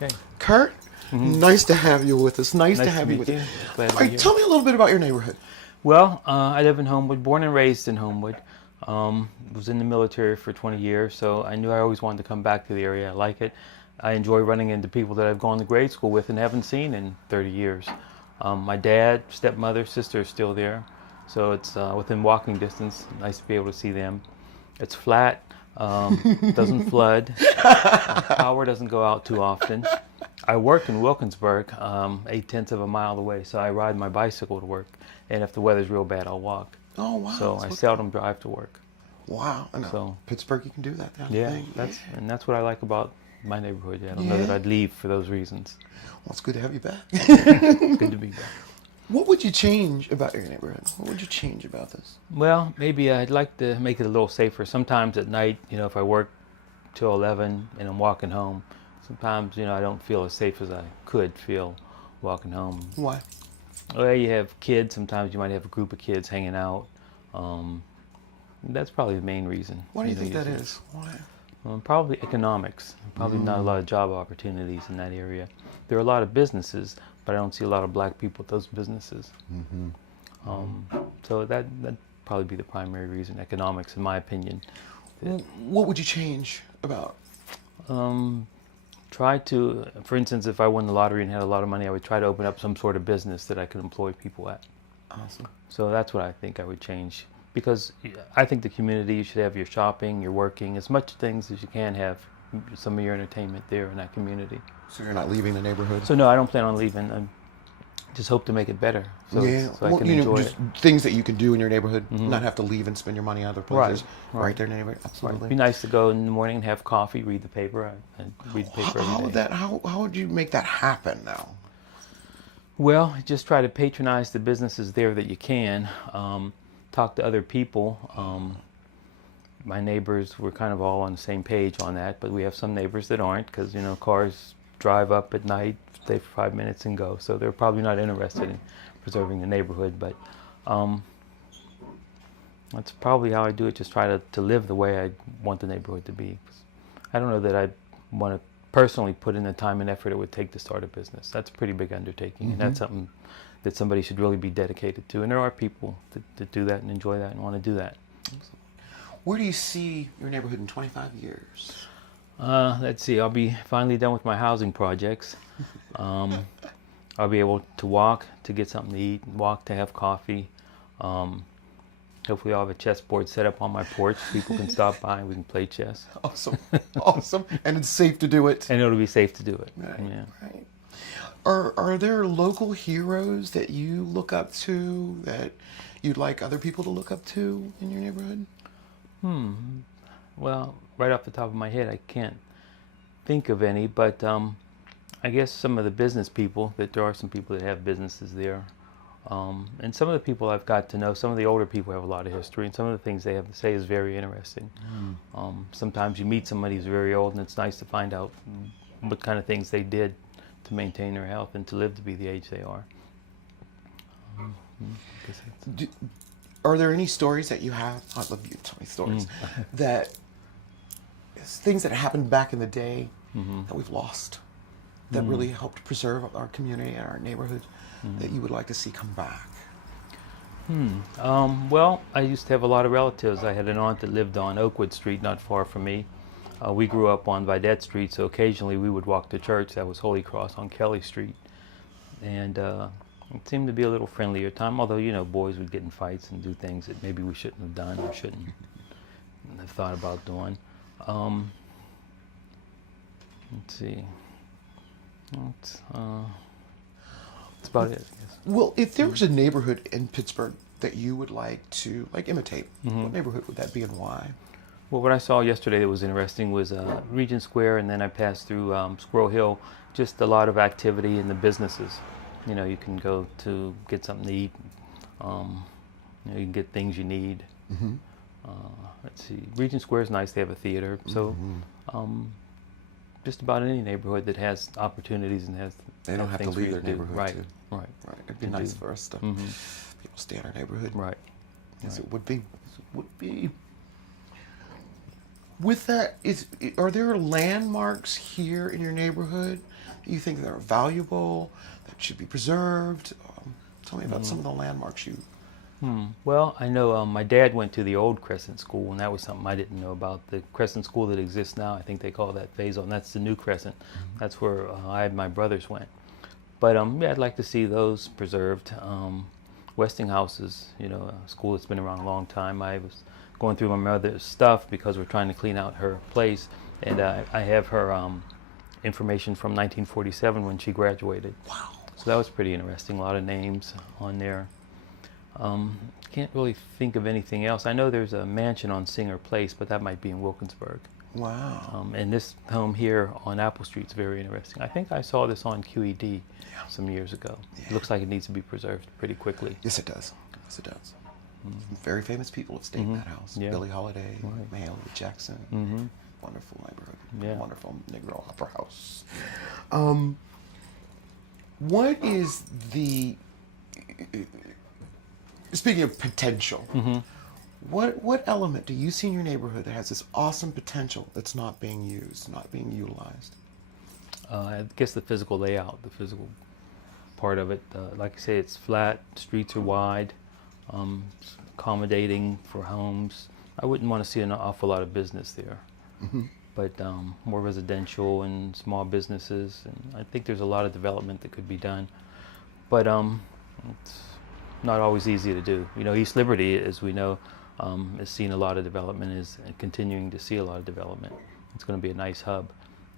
Okay. Curt, nice to have you with us. Nice to have you with us. Glad to All be right, here. tell me a little bit about your neighborhood. Well, I live in Homewood, born and raised in Homewood. Was in the military for 20 years, so I knew I always wanted to come back to the area. I like it. I enjoy running into people that I've gone to grade school with and haven't seen in 30 years. My dad, stepmother, sister are still there, so it's within walking distance. Nice to be able to see them. It's flat, doesn't flood, power doesn't go out too often. I work in Wilkinsburg, 8/10 of a mile away, so I ride my bicycle to work, and if the weather's real bad, I'll walk. Oh, wow. So I seldom drive to work. Wow. And So Pittsburgh, you can do that. yeah, that's what I like about my neighborhood. I don't know Yeah. that I'd leave for those reasons. Well, it's good to have you back. It's good to be back. What would you change about your neighborhood? What would you change about this? Well, maybe I'd like to make it a little safer. Sometimes at night, if I work till 11 and I'm walking home, sometimes, I don't feel as safe as I could feel walking home. Why? Well, you have kids. Sometimes you might have a group of kids hanging out. That's probably the main reason. Why do you think that is? Why? Probably economics. Probably not a lot of job opportunities in that area. There are a lot of businesses, but I don't see a lot of black people at those businesses. So that'd probably be the primary reason, economics, in my opinion. What would you change about? Try to, for instance, if I won the lottery and had a lot of money, I would try to open up some sort of business that I could employ people at. Awesome. So that's what I think I would change. Because I think the community, you should have your shopping, your working, as much things as you can have some of your entertainment there in that community. So you're not leaving the neighborhood? So no, I don't plan on leaving. I just hope to make it better so I can enjoy just it. Things that you can do in your neighborhood, not have to leave and spend your money other places. Right there in the neighborhood. Absolutely. It'd be nice to go in the morning and have coffee, read the paper. I read the paper every day. How would you make that happen now? Well, just try to patronize the businesses there that you can. Talk to other people. My neighbors, we're kind of all on the same page on that, but we have some neighbors that aren't because, cars drive up at night, stay for 5 minutes and go. So they're probably not interested in preserving the neighborhood, but that's probably how I do it, just try to live the way I want the neighborhood to be. I don't know that I want to personally put in the time and effort it would take to start a business. That's a pretty big undertaking, and that's something that somebody should really be dedicated to. And there are people that do that and enjoy that and want to do that. Where do you see your neighborhood in 25 years? Let's see, I'll be finally done with my housing projects. I'll be able to walk to get something to eat, walk to have coffee. Hopefully I'll have a chessboard set up on my porch. People can stop by and we can play chess. Awesome. Awesome. And it's safe to do it. And it'll be safe to do it. Right. Yeah. Right. Are there local heroes that you look up to that you'd like other people to look up to in your neighborhood? Well, right off the top of my head, I can't think of any, but I guess some of the business people, that there are some people that have businesses there. And some of the people I've got to know, some of the older people have a lot of history, and some of the things they have to say is very interesting. Sometimes you meet somebody who's very old, and it's nice to find out what kind of things they did to maintain their health and to live to be the age they are. Are there any stories that you have? I'd love you to tell me stories that things that happened back in the day that we've lost that really helped preserve our community and our neighborhood that you would like to see come back? Well, I used to have a lot of relatives. I had an aunt that lived on Oakwood Street, not far from me. We grew up on Vidette Street, so occasionally we would walk to church. That was Holy Cross on Kelly Street. And it seemed to be a little friendlier time, although, boys would get in fights and do things that maybe we shouldn't have done or shouldn't have thought about doing. Let's see. That's about it, I guess. Well, if there was a neighborhood in Pittsburgh that you would like to imitate, what neighborhood would that be and why? Well, what I saw yesterday that was interesting was Regent Square, and then I passed through Squirrel Hill. Just a lot of activity in the businesses. You can go to get something to eat. You can get things you need. Let's see. Regent Square is nice. They have a theater. So just about any neighborhood that has opportunities and has They don't have to leave their neighborhood. Right. Too. Right. It'd be nice for us to people stay in our neighborhood. Right. Yes, it would be. With that, are there landmarks here in your neighborhood you think that are valuable, that should be preserved? Tell me about some of the landmarks you... Well, I know my dad went to the old Crescent School, and that was something I didn't know about. The Crescent School that exists now, I think they call that Phase On. That's the new Crescent. That's where I and my brothers went. But yeah, I'd like to see those preserved. Westinghouse is, you know, a school that's been around a long time. I was going through my mother's stuff because we're trying to clean out her place, and I have her information from 1947 when she graduated. Wow. So that was pretty interesting. A lot of names on there. Can't really think of anything else. I know there's a mansion on Singer Place, but that might be in Wilkinsburg. Wow. And this home here on Apple Street is very interesting. I think I saw this on QED some years ago. It looks like it needs to be preserved pretty quickly. Yes, it does. Yes, it does. Some very famous people have stayed in that house. Yeah. Billie Holiday, Mahalia Jackson. Wonderful neighborhood. Yeah. Wonderful Negro Opera House. What is the... Speaking of potential, what element do you see in your neighborhood that has this awesome potential that's not being used, not being utilized? I guess the physical layout, the physical part of it. Like I say, it's flat, streets are wide, accommodating for homes. I wouldn't want to see an awful lot of business there, but more residential and small businesses. And I think there's a lot of development that could be done, but it's not always easy to do. You know, East Liberty, as we know, has seen a lot of development, is continuing to see a lot of development. It's going to be a nice hub,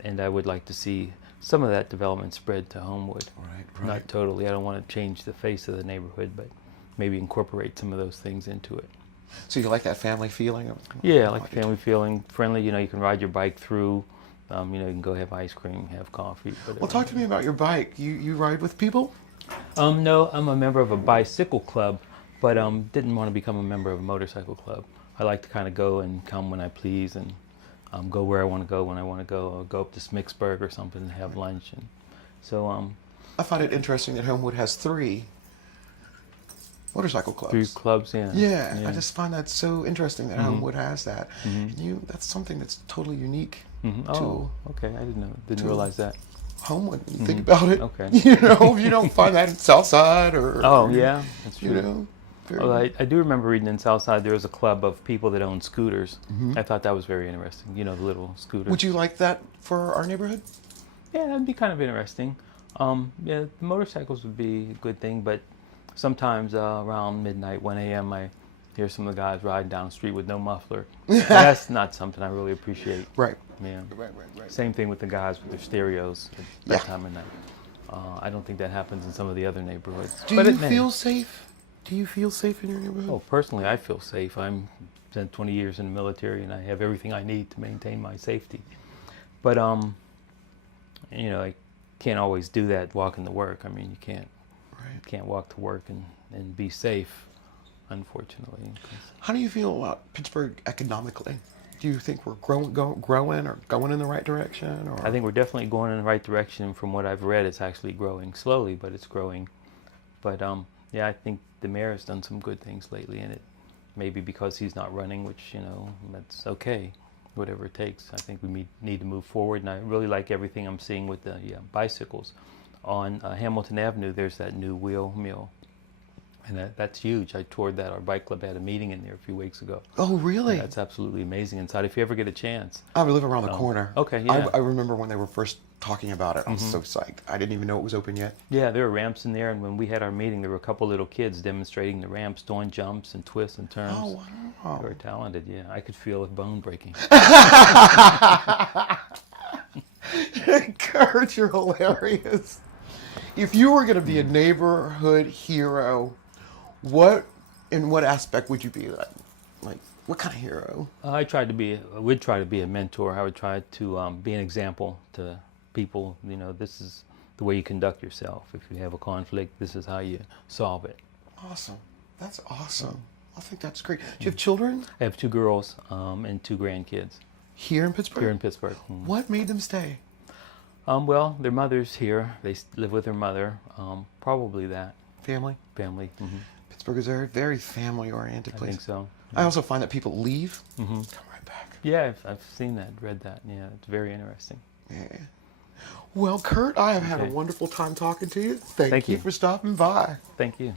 and I would like to see some of that development spread to Homewood. Right. Not totally. I don't want to change the face of the neighborhood, but maybe incorporate some of those things into it. So you like that family feeling? Yeah, I like the family feeling, friendly. You know, you can ride your bike through. You know, you can go have ice cream, have coffee. Whatever. Well, talk to me about your bike. You ride with people? No, I'm a member of a bicycle club, but didn't want to become a member of a motorcycle club. I like to kind of go and come when I please, and go where I want to go when I want to go. I'll go up to Smicksburg or something and have lunch. And so I find it interesting that Homewood has 3 motorcycle clubs. 3 clubs, yeah. Yeah, I just find that so interesting that Homewood has that. And that's something that's totally unique Oh, okay. I didn't realize that. Homewood, when you think about it. Okay. You know, you don't find that in Southside or... Oh, yeah, that's true. You know? Well, I do remember reading in Southside there was a club of people that own scooters. I thought that was very interesting, you know, the little scooters. Would you like that for our neighborhood? Yeah, that'd be kind of interesting. Yeah, the motorcycles would be a good thing, but sometimes around midnight, 1 a.m., I hear some of the guys riding down the street with no muffler. That's not something I really appreciate. Right. Yeah. Right. Same thing with the guys with their stereos at that time of night. I don't think that happens in some of the other neighborhoods. Do you feel safe? Do you feel safe in your neighborhood? Oh, personally, I feel safe. I'm spent 20 years in the military, and I have everything I need to maintain my safety. But you know, I can't always do that walking to work. I mean, you can't walk to work and be safe, unfortunately. How do you feel about Pittsburgh economically? Do you think we're growing or going in the right direction? Or? I think we're definitely going in the right direction. From what I've read, it's actually growing slowly, but it's growing. But yeah, I think the mayor has done some good things lately, and it maybe because he's not running, which, you know, that's okay, whatever it takes. I think we need to move forward, and I really like everything I'm seeing with the bicycles. On Hamilton Avenue, there's that new wheel mill. And that's huge. I toured that. Our bike club had a meeting in there a few weeks ago. Oh, really? And that's absolutely amazing inside. If you ever get a chance. I live around the corner. Okay, yeah. I remember when they were first talking about it. I was so psyched. I didn't even know it was open yet. Yeah, there were ramps in there, and when we had our meeting, there were a couple little kids demonstrating the ramps, doing jumps and twists and turns. Oh, wow. They were talented, yeah. I could feel a bone breaking. Curt, you're hilarious. If you were going to be a neighborhood hero, in what aspect would you be like what kind of hero? I would try to be a mentor. I would try to be an example to people. You know, this is the way you conduct yourself. If you have a conflict, this is how you solve it. Awesome. That's awesome. I think that's great. Do you have children? I have 2 girls and 2 grandkids. Here in Pittsburgh? Here in Pittsburgh. What made them stay? Well, their mother's here. They live with their mother. Probably that. Family? Family. Pittsburgh is a very, very family-oriented place. I think so. I also find that people leave, come right back. Yeah, I've seen that, read that. Yeah, it's very interesting. Yeah. Well, Curt, I have had a Okay. wonderful time talking to you. Thank Thank you you. for stopping by. Thank you.